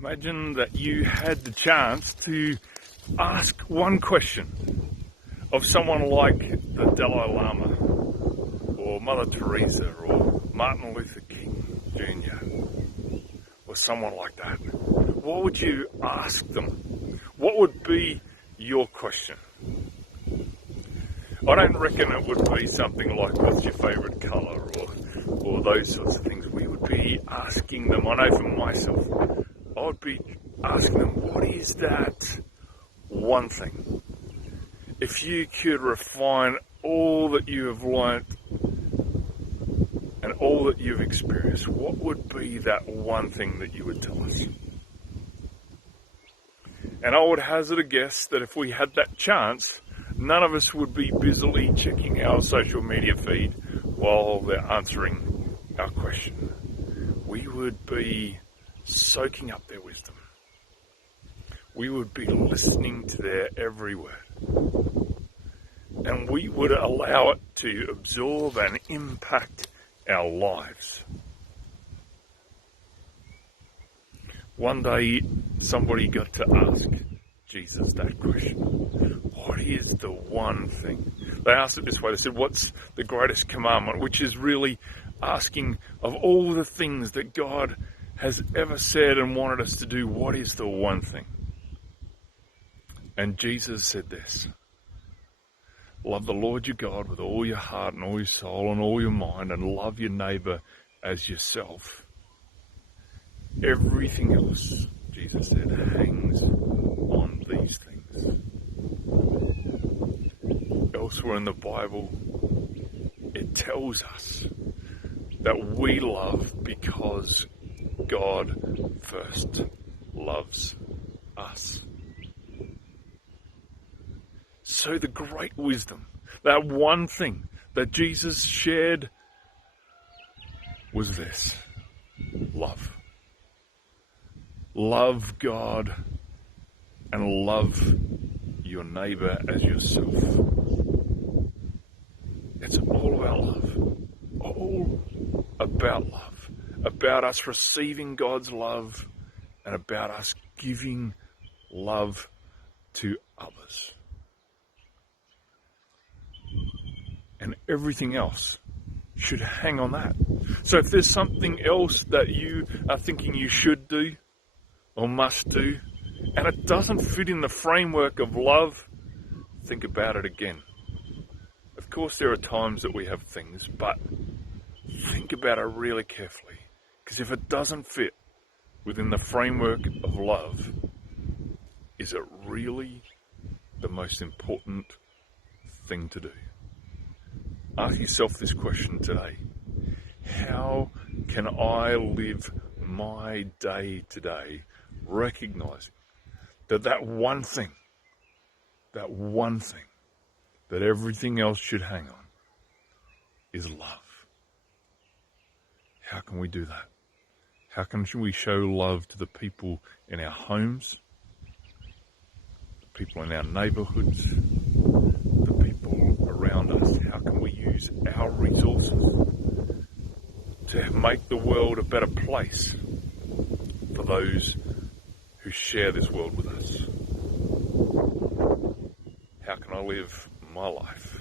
Imagine that you had the chance to ask one question of someone like the Dalai Lama or Mother Teresa or Martin Luther King Jr. or someone like that. What would you ask them? What would be your question? I don't reckon it would be something like, what's your favourite colour, or those sorts of things. We would be asking them, I know for myself, I would be asking them, what is that one thing? If you could refine all that you have learnt and all that you've experienced, what would be that one thing that you would tell us? And I would hazard a guess that if we had that chance, none of us would be busily checking our social media feed while they're answering our question. We would be soaking up their wisdom. We would be listening to their every word. And we would allow it to absorb and impact our lives. One day, somebody got to ask Jesus that question. What is the one thing? They asked it this way. They said, what's the greatest commandment? Which is really asking, of all the things that God has ever said and wanted us to do, what is the one thing? And Jesus said this: love the Lord your God with all your heart and all your soul and all your mind, and love your neighbour as yourself. Everything else, Jesus said, hangs on these things. Elsewhere in the Bible, it tells us that we love because God first loves us. So the great wisdom, that one thing that Jesus shared, was this: love. Love God and love your neighbour as yourself. It's all about love. All about love. About us receiving God's love and about us giving love to others. And everything else should hang on that. So if there's something else that you are thinking you should do or must do, and it doesn't fit in the framework of love, think about it again. Of course there are times that we have things, but think about it really carefully. Because if it doesn't fit within the framework of love, is it really the most important thing to do? Ask yourself this question today: how can I live my day today recognizing that one thing that everything else should hang on is love? How can we do that? How can we show love to the people in our homes, the people in our neighbourhoods, the people around us? How can we use our resources to make the world a better place for those who share this world with us? How can I live my life